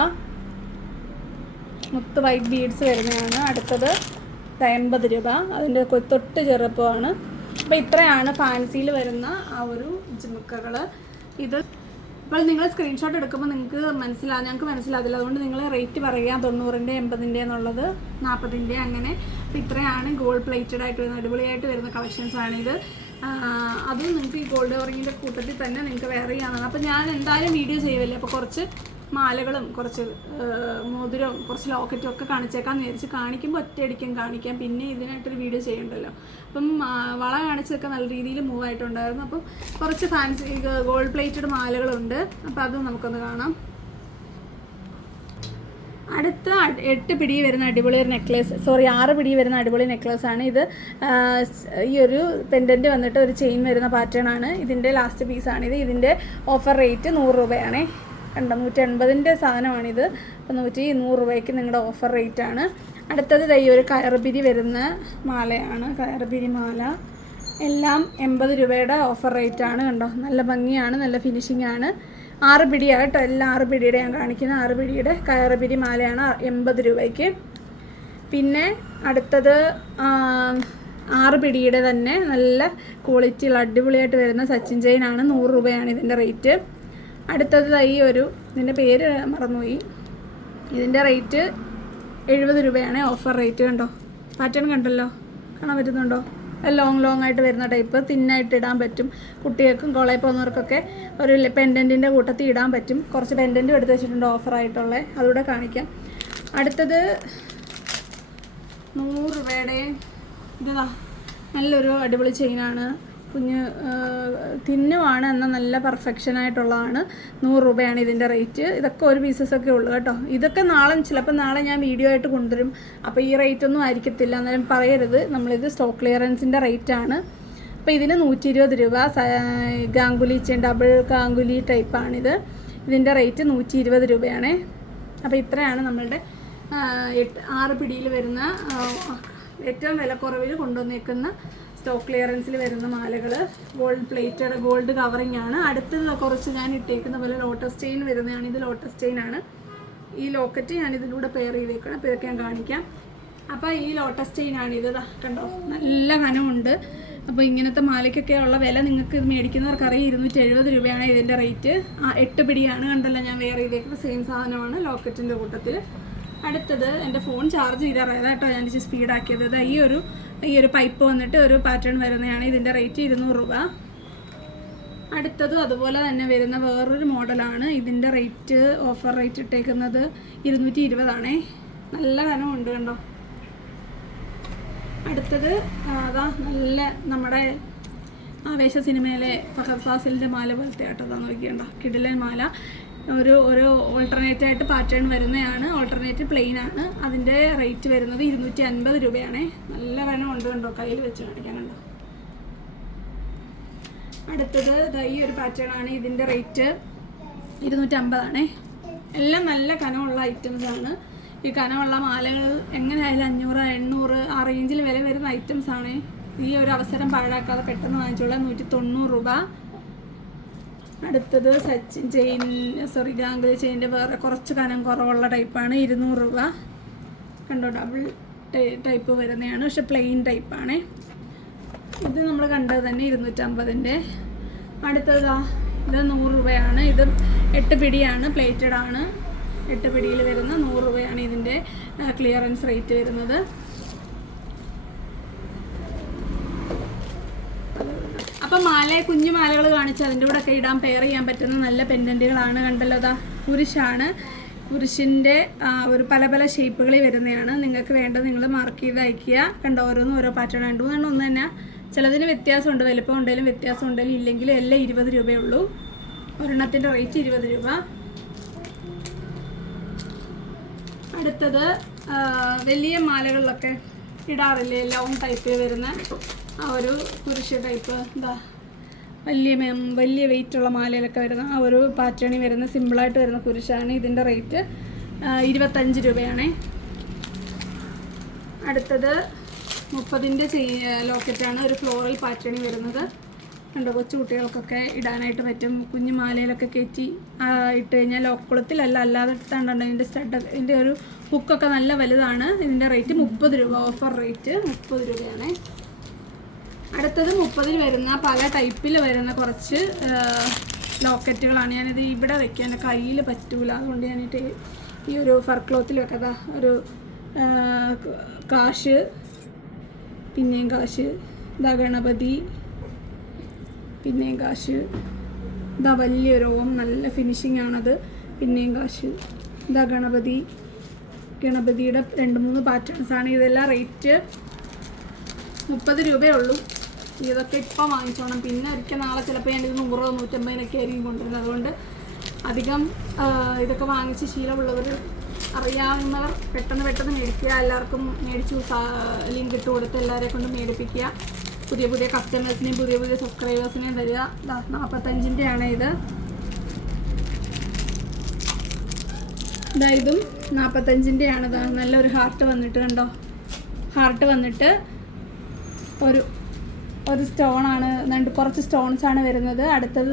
മുത്ത് വൈറ്റ് ബീഡ്സ് വരുന്നതാണ്. അടുത്തത് 80 രൂപ, അതിൻ്റെ തൊട്ട് ചെറുപ്പമാണ്. അപ്പോൾ ഇത്രയാണ് ഫാൻസിയിൽ വരുന്ന ആ ഒരു ജിമുക്കകൾ. ഇത് ഇപ്പോൾ നിങ്ങൾ സ്ക്രീൻഷോട്ട് എടുക്കുമ്പോൾ നിങ്ങൾക്ക് ഞങ്ങൾക്ക് മനസ്സിലാകില്ല. അതുകൊണ്ട് നിങ്ങൾ റേറ്റ് പറയുക 90-ൻ്റെ 80-ൻ്റെ എന്നുള്ളത് 40-ൻ്റെ അങ്ങനെ. അപ്പോൾ ഇത്രയാണ് ഗോൾഡ് പ്ലേറ്റഡ് ആയിട്ട് വരുന്ന അടിപൊളിയായിട്ട് വരുന്ന കളക്ഷൻസാണിത്. അതും നിങ്ങൾക്ക് ഈ ഗോൾഡ് കവറിങ്ങിൻ്റെ കൂട്ടത്തിൽ തന്നെ നിങ്ങൾക്ക് വെയർ ചെയ്യാവുന്നതാണ്. അപ്പോൾ ഞാൻ എന്തായാലും വീഡിയോ ചെയ്യുമല്ലേ, അപ്പോൾ കുറച്ച് മാലകളും കുറച്ച് മോതിരവും കുറച്ച് ലോക്കറ്റും ഒക്കെ കാണിച്ചേക്കാന്ന് വിചാരിച്ച് കാണിക്കുമ്പോൾ ഒറ്റയടിക്കും കാണിക്കാം. പിന്നെ ഇതിനായിട്ടൊരു വീഡിയോ ചെയ്യണ്ടല്ലോ. അപ്പം വള കാണിച്ചൊക്കെ നല്ല രീതിയിൽ മൂവ് ആയിട്ടുണ്ടായിരുന്നു. അപ്പം കുറച്ച് ഫാൻസി ഗോൾഡ് പ്ലേറ്റഡ് മാലകളുണ്ട്. അപ്പോൾ അതും നമുക്കൊന്ന് കാണാം. അടുത്ത 8 പിടി വരുന്ന അടിപൊളി ഒരു നെക്ലേസ്, 6 പിടി വരുന്ന അടിപൊളി നെക്ലേസാണ് ഇത്. ഈ ഒരു പെൻഡൻറ്റ് വന്നിട്ട് ഒരു ചെയിൻ വരുന്ന പാറ്റേൺ ആണ്. ഇതിൻ്റെ ലാസ്റ്റ് പീസാണിത്. ഇതിൻ്റെ ഓഫർ റേറ്റ് 100 രൂപയാണ്. കണ്ടോ 180-ൻ്റെ സാധനമാണിത്. അപ്പോൾ 100 രൂപയ്ക്ക് നിങ്ങളുടെ ഓഫർ റേറ്റാണ്. അടുത്തത് ഈ ഒരു കയറുപിരി വരുന്ന മാലയാണ്. കയറുപിരി മാല എല്ലാം 80 രൂപയുടെ ഓഫർ റേറ്റാണ്. കണ്ടോ നല്ല ഭംഗിയാണ്, നല്ല ഫിനിഷിംഗ് ആണ്. 6 പിടിയായിട്ട് എല്ലാം 6 പിടിയുടെ ഞാൻ കാണിക്കുന്നത്. 6 പിടിയുടെ കയറുപിരി മാലയാണ് 80 രൂപയ്ക്ക്. പിന്നെ അടുത്തത് 6 പിടിയുടെ തന്നെ നല്ല ക്വാളിറ്റിയുള്ള അടിപൊളിയായിട്ട് വരുന്ന സച്ചിൻ ചെയിനാണ്. 100 രൂപയാണ് ഇതിൻ്റെ റേറ്റ്. അടുത്തത് ഈ ഒരു ഇതിൻ്റെ പേര് മറന്നുപോയി. ഇതിൻ്റെ റേറ്റ് 70 രൂപയാണ്. Offer rate. കണ്ടോ, പാറ്റേൺ കണ്ടല്ലോ, കാണാൻ പറ്റുന്നുണ്ടോ? ലോങ് ആയിട്ട് വരുന്ന ടൈപ്പ്, തിന്നായിട്ട് ഇടാൻ പറ്റും. കുട്ടികൾക്കും കോളേജിൽ പോകുന്നവർക്കൊക്കെ ഒരു പെൻഡൻറ്റിൻ്റെ കൂട്ടത്തിൽ ഇടാൻ പറ്റും. കുറച്ച് പെൻഡൻറ്റും എടുത്ത് വെച്ചിട്ടുണ്ട് ഓഫറായിട്ടുള്ളത്, അതുകൂടെ കാണിക്കാം. അടുത്തത് 100 രൂപയുടെ ഇതാ നല്ലൊരു അടിപൊളി ചെയിനാണ്. കുഞ്ഞ് തിന്നുമാണ്, എന്നാൽ നല്ല പെർഫെക്ഷനായിട്ടുള്ളതാണ്. 100 രൂപയാണ് ഇതിൻ്റെ റേറ്റ്. ഇതൊക്കെ ഒരു പീസസൊക്കെ ഉള്ളൂ കേട്ടോ. ഇതൊക്കെ ചിലപ്പോൾ നാളെ ഞാൻ വീഡിയോ ആയിട്ട് കൊണ്ടുവരും. അപ്പോൾ ഈ റേറ്റൊന്നും ആയിരിക്കത്തില്ല, എന്നാലും പറയരുത്. നമ്മളിത് സ്റ്റോക്ക് ക്ലിയറൻസിൻ്റെ റേറ്റാണ്. അപ്പോൾ ഇതിന് 120 രൂപ. ഗാംഗുലി ചെയിൻ, ഡബിൾ ഗാംഗുലി ടൈപ്പാണിത്. ഇതിൻ്റെ റേറ്റ് 120 രൂപയാണ്. അപ്പോൾ ഇത്രയാണ് നമ്മളുടെ 6 പിടിയിൽ വരുന്ന ഏറ്റവും വിലക്കുറവിൽ കൊണ്ടുവന്നേക്കുന്ന സ്റ്റോക്ക് ക്ലിയറൻസിൽ വരുന്ന മാലകൾ. ഗോൾഡ് പ്ലേറ്റഡ്, ഗോൾഡ് കവറിങ് ആണ്. അടുത്തത് കുറച്ച് ഞാൻ ഇട്ടേക്കുന്ന പോലെ ലോട്ടസ് ചെയിൻ വരുന്നതാണ്. ഇത് ലോട്ടസ് ചെയിൻ ആണ്. ഈ ലോക്കറ്റ് ഞാൻ ഇതിലൂടെ പെയർ ചെയ്തേക്കണം. അപ്പോൾ ഇതൊക്കെ ഞാൻ കാണിക്കാം. അപ്പോൾ ഈ ലോട്ടസ് ചെയിൻ ആണ് ഇത്. കണ്ടോ, നല്ല കനമുണ്ട്. അപ്പോൾ ഇങ്ങനത്തെ മാലയ്ക്കൊക്കെ ഉള്ള വില നിങ്ങൾക്ക് ഇത് മേടിക്കുന്നവർക്കറിയാം. 270 രൂപയാണ് ഇതിൻ്റെ റേറ്റ്. 8 പിടിയാണ്. കണ്ടല്ലോ, ഞാൻ വെയർ ചെയ്തേക്കുന്നത് സെയിം സാധനമാണ് ലോക്കറ്റിൻ്റെ കൂട്ടത്തിൽ. അടുത്തത് എൻ്റെ ഫോൺ ചാർജ് ചെയ്താറായത് കേട്ടോ, ഞാൻ സ്പീഡാക്കിയത്. ഈ ഒരു പൈപ്പ് വന്നിട്ട് ഒരു പാറ്റേൺ വരുന്നതാണ്. ഇതിൻ്റെ റേറ്റ് 200 രൂപ. അടുത്തത് അതുപോലെ തന്നെ വരുന്ന വേറൊരു മോഡലാണ്. ഇതിൻ്റെ റേറ്റ് ഓഫർ റേറ്റ് ഇട്ടേക്കുന്നത് 220 ആണേ. നല്ല കനമുണ്ട് കണ്ടോ. അടുത്തത് അതാ നല്ല നമ്മുടെ ആവേശ സിനിമയിലെ ഫഹദ് ഫാസിലിൻ്റെ മാല പോലത്തെ കേട്ടോ. അതാ നോക്കിയുണ്ടോ, കിടിലൻ മാല. ഒരു ഓൾട്ടർനേറ്റ് ആയിട്ട് പാറ്റേൺ വരുന്നതാണ്. ഓൾട്ടർനേറ്റ് പ്ലെയിൻ ആണ്. അതിൻ്റെ റേറ്റ് വരുന്നത് 250 രൂപയാണ്. നല്ല വേണം ഉണ്ട് കണ്ടോ, കയ്യിൽ വെച്ച് കാണിക്കാൻ കണ്ടോ. അടുത്തത് ഈ ഒരു പാറ്റേൺ ആണ്. ഇതിൻ്റെ റേറ്റ് 250 ആണ്. എല്ലാം നല്ല കനമുള്ള ഐറ്റംസ് ആണ്. ഈ കനമുള്ള മാലകൾ എങ്ങനെയായാലും 500, 800 ആ റേഞ്ചിൽ വില വരുന്ന ഐറ്റംസ് ആണ്. ഈ ഒരു അവസരം പാഴാക്കാതെ പെട്ടെന്ന് വാങ്ങിച്ചോളാം. 190 രൂപ. അടുത്തത് സച്ചിൻ ചെയിൻ, ഗാംഗുലി ചെയിൻ്റെ വേറെ കുറച്ച് കനം കുറവുള്ള ടൈപ്പാണ്. 200 രൂപ. കണ്ടോ, ഡബിൾ ടൈപ്പ് വരുന്നതാണ്, പക്ഷെ പ്ലെയിൻ ടൈപ്പാണ്. ഇത് നമ്മൾ കണ്ടത് തന്നെ 250-ൻ്റെ. അടുത്തത് ഇത് 100 രൂപയാണ്. ഇത് 8 പിടിയാണ്, പ്ലേറ്റഡ് ആണ്. 8 പിടിയിൽ വരുന്ന 100 രൂപയാണ് ഇതിൻ്റെ ക്ലിയറൻസ് റേറ്റ് വരുന്നത്. അപ്പം കുഞ്ഞു മാലകൾ കാണിച്ച് അതിൻ്റെ കൂടെ ഒക്കെ ഇടാൻ പെയർ ചെയ്യാൻ പറ്റുന്ന നല്ല പെൻഡൻറ്റുകളാണ്. കണ്ടല്ലോ, അതാ കുരിശാണ്. കുരിശിൻ്റെ ഒരു പല ഷേപ്പുകളിൽ വരുന്നതാണ്. നിങ്ങൾക്ക് വേണ്ടത് നിങ്ങൾ മാർക്ക് ചെയ്ത് അയക്കുക. കണ്ടോ, ഓരോ പാറ്റേൺ. 2-3 ഒന്ന് തന്നെ. ചിലതിന് വ്യത്യാസമുണ്ട്, വലുപ്പം ഉണ്ടെങ്കിലും വ്യത്യാസം ഉണ്ടെങ്കിലും ഇല്ലെങ്കിലും എല്ലാം 20 രൂപയേ ഉള്ളൂ. ഒരെണ്ണത്തിൻ്റെ റേറ്റ് 20 രൂപ. അടുത്തത് വലിയ മാലകളിലൊക്കെ ഇടാറില്ലേ, ലോങ് ടൈപ്പിൽ വരുന്ന ആ ഒരു കുരിശ് ടൈപ്പ്. എന്താ വലിയ വെയിറ്റുള്ള മാലയിലൊക്കെ വരുന്ന ആ ഒരു പാറ്റേണിൽ വരുന്ന സിമ്പിളായിട്ട് വരുന്ന കുരിശാണ്. ഇതിൻ്റെ റേറ്റ് 25 രൂപയാണ്. അടുത്തത് 30-ൻ്റെ ലോക്കറ്റാണ്. ഒരു ഫ്ലോറൽ പാറ്റേണിൽ വരുന്നത്. കണ്ടോ, കൊച്ചു കുട്ടികൾക്കൊക്കെ ഇടാനായിട്ട് പറ്റും. കുഞ്ഞു മാലയിലൊക്കെ കയറ്റി ഇട്ട് കഴിഞ്ഞാൽ ലോക്കുളത്തിലല്ല, അല്ലാതെ ഇട്ടാണ്ടോ. ഇതിൻ്റെ ഇതിൻ്റെ ഒരു ഹുക്കൊക്കെ നല്ല വലുതാണ്. ഇതിൻ്റെ റേറ്റ് 30 രൂപ. ഓഫർ റേറ്റ് 30 രൂപയാണ്. അടുത്തത് 30-ൽ വരുന്ന പല ടൈപ്പിൽ വരുന്ന കുറച്ച് ലോക്കറ്റുകളാണ്. ഞാനിത് ഇവിടെ വെക്കാൻ കയ്യിൽ പറ്റൂല, അതുകൊണ്ട് ഞാനിട്ട് ഈ ഒരു ഫർ ക്ലോത്തിൽ വെക്കാതാ. ഒരു കാശ്, പിന്നെയും കാശ്, ഇതാ ഗണപതി, പിന്നെയും കാശ്, ഇതാ വലിയൊരു ഓം, നല്ല ഫിനിഷിംഗ് ആണത്. പിന്നെയും കാശ്, ഇതാ ഗണപതിയുടെ 2-3 പാറ്റേൺസാണ്. ഇതെല്ലാം റേറ്റ് 30 രൂപയേ ഉള്ളൂ. ഇതൊക്കെ ഇപ്പം വാങ്ങിച്ചോണം. പിന്നെ ഒരിക്കൽ നാളെ ചിലപ്പോൾ ഞാൻ 100, 150 ആയിരിക്കും കൊണ്ടുവരുന്നത്. അതുകൊണ്ട് അധികം ഇതൊക്കെ വാങ്ങിച്ച് ശീലമുള്ളവർ, അറിയാവുന്നവർ പെട്ടെന്ന് മേടിക്കുക. എല്ലാവർക്കും മേടിച്ചു ലിങ്ക് ഇട്ട് കൊടുത്ത് എല്ലാവരെ കൊണ്ട് മേടിപ്പിക്കുക. പുതിയ കസ്റ്റമേഴ്സിനെയും പുതിയ സബ്സ്ക്രൈബേഴ്സിനെയും തരിക. 45-ൻ്റെ ആണ് ഇത്. ഇതും 45-ൻ്റെ ആണ്. നല്ലൊരു ഹാർട്ട് വന്നിട്ട് കണ്ടോ, ഹാർട്ട് വന്നിട്ട് ഒരു സ്റ്റോണാണ്. കുറച്ച് സ്റ്റോൺസാണ് വരുന്നത്. അടുത്തത്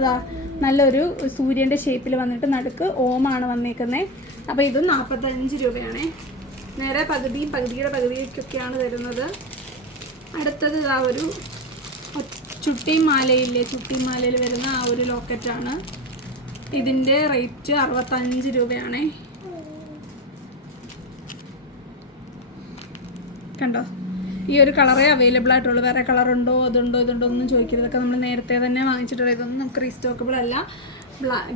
നല്ലൊരു സൂര്യൻ്റെ ഷേപ്പിൽ വന്നിട്ട് നടുക്ക് ഓമാണ് വന്നേക്കുന്നത്. അപ്പോൾ ഇതും 45 രൂപയാണ്. നേരെ പകുതിയുടെ പകുതിക്കൊക്കെയാണ് വരുന്നത്. അടുത്തത് ഇതാ ഒരു ചുട്ടി മാലയില്ലേ, ചുട്ടി മാലയിൽ വരുന്ന ആ ഒരു ലോക്കറ്റാണ്. ഇതിൻ്റെ റേറ്റ് 65 രൂപയാണേ. കണ്ടോ, ഈ ഒരു കളറേ അവൈലബിൾ ആയിട്ടുള്ളൂ. വേറെ കളറുണ്ടോ ഇതുണ്ടോ ഒന്നും ചോദിക്കരുത്. ഇതൊക്കെ നമ്മൾ നേരത്തെ തന്നെ വാങ്ങിച്ചിട്ടുള്ളത്. ഇതൊന്നും നമുക്ക് റീസ്റ്റോക്കബിൾ അല്ല.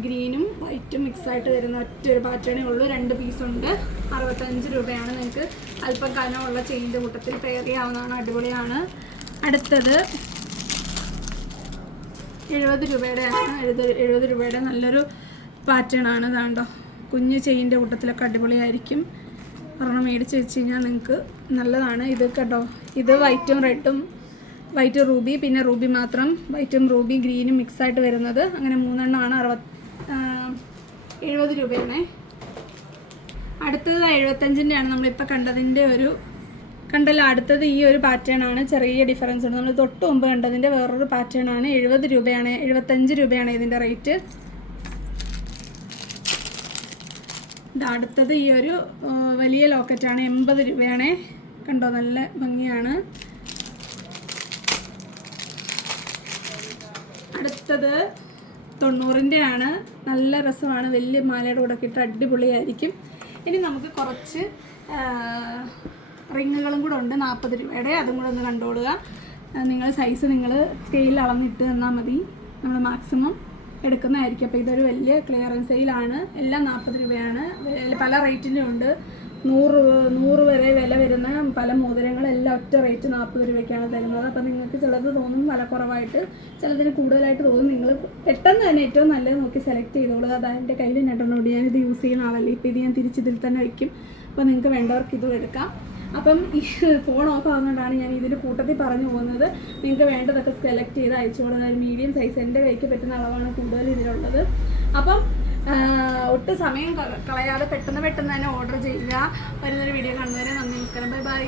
ഗ്രീനും വൈറ്റും മിക്സായിട്ട് വരുന്ന ഒറ്റൊരു പാറ്റേണേ ഉള്ളൂ. 2 പീസുണ്ട്. 65 രൂപയാണ്. നിങ്ങൾക്ക് അല്പം കനമുള്ള ചെയിൻ്റെ കൂട്ടത്തിൽ പെയർ ചെയ്യാവുന്നതാണ്. അടിപൊളിയാണ്. അടുത്തത് 70 രൂപയുടെയാണ്. 70 രൂപയുടെ നല്ലൊരു പാറ്റേൺ ആണ്. ഇതാണ്ടോ, കുഞ്ഞ് ചെയിൻ്റെ കൂട്ടത്തിലൊക്കെ അടിപൊളിയായിരിക്കും. ഒരെണ്ണം മേടിച്ച് വെച്ച് കഴിഞ്ഞാൽ നിങ്ങൾക്ക് നല്ലതാണ്. ഇത് കേട്ടോ, ഇത് വൈറ്റും റെഡും, വൈറ്റ് റൂബി, പിന്നെ റൂബി മാത്രം, വൈറ്റും റൂബി ഗ്രീനും മിക്സായിട്ട് വരുന്നത്. അങ്ങനെ 3 എണ്ണമാണ്. 70 രൂപയാണേ. അടുത്തത് 75-ൻ്റെയാണ് നമ്മളിപ്പോൾ കണ്ടതിൻ്റെ കണ്ടല്ലോ. അടുത്തത് ഈ ഒരു പാറ്റേൺ ആണ്. ചെറിയ ഡിഫറൻസ് ഉണ്ട്. നമ്മൾ തൊട്ട് മുമ്പ് കണ്ടതിൻ്റെ വേറൊരു പാറ്റേൺ ആണ്. 70 രൂപയാണ്. 75 രൂപയാണ് ഇതിൻ്റെ റേറ്റ്. അടുത്തത് ഈ ഒരു വലിയ ലോക്കറ്റാണ്. 80 രൂപയാണേ. കണ്ടോ, നല്ല ഭംഗിയാണ്. അടുത്തത് 90-ൻ്റെ ആണ്. നല്ല രസമാണ്. വലിയ മാലയുടെ കൂടെ ഇട്ട് അടിപൊളിയായിരിക്കും. ഇനി നമുക്ക് കുറച്ച് റിങ്ങുകളും കൂടെ ഉണ്ട് 40 രൂപയുടെ. അതും കൂടെ ഒന്ന് കണ്ടോളുക. നിങ്ങൾ സൈസ് നിങ്ങൾ സ്കെയിലിൽ അളന്നിട്ട് തന്നാൽ മതി. നമ്മൾ മാക്സിമം എടുക്കുന്നതായിരിക്കും. അപ്പോൾ ഇതൊരു വലിയ ക്ലിയറൻസ് സെയിലാണ്. എല്ലാം 40 രൂപയാണ്. പല റേറ്റിൻ്റെ ഉണ്ട്. 100 വരെ വില വരുന്ന പല മോതിരങ്ങളെല്ലാം ഒറ്റ റേറ്റ് 40 രൂപയ്ക്കാണ് തരുന്നത്. അപ്പോൾ നിങ്ങൾക്ക് ചിലത് തോന്നും വില കുറവായിട്ട്, ചിലതിന് കൂടുതലായിട്ട് തോന്നും. നിങ്ങൾ പെട്ടെന്ന് തന്നെ ഏറ്റവും നല്ലത് നോക്കി സെലക്ട് ചെയ്തോളൂ. അത് എൻ്റെ കയ്യിൽ നെട്ടനോട് ഞാനിത് യൂസ് ചെയ്യുന്ന ആളല്ലേ. ഇപ്പോൾ ഇത് ഞാൻ തിരിച്ചിതിൽ തന്നെ വയ്ക്കും. അപ്പോൾ നിങ്ങൾക്ക് വേണ്ടവർക്ക് ഇതും എടുക്കാം. അപ്പം ഈ ഫോൺ ഓഫ് ആകുന്നതുകൊണ്ടാണ് ഞാൻ ഇതിൻ്റെ കൂട്ടത്തിൽ പറഞ്ഞു പോകുന്നത്. നിങ്ങൾക്ക് വേണ്ടതൊക്കെ സെലക്ട് ചെയ്ത് അയച്ചോളൂ. ഒരു മീഡിയം സൈസ് എൻ്റെ കൈക്ക് പറ്റുന്ന അളവാണ് കൂടുതൽ ഇതിലുള്ളത്. അപ്പം ഒട്ടും സമയം കളയാതെ പെട്ടെന്ന് തന്നെ ഓർഡർ ചെയ്യുക. വരുന്നൊരു വീഡിയോ കാണുന്നവരെ നന്ദി, നമസ്കാരം, ബൈ ബൈ.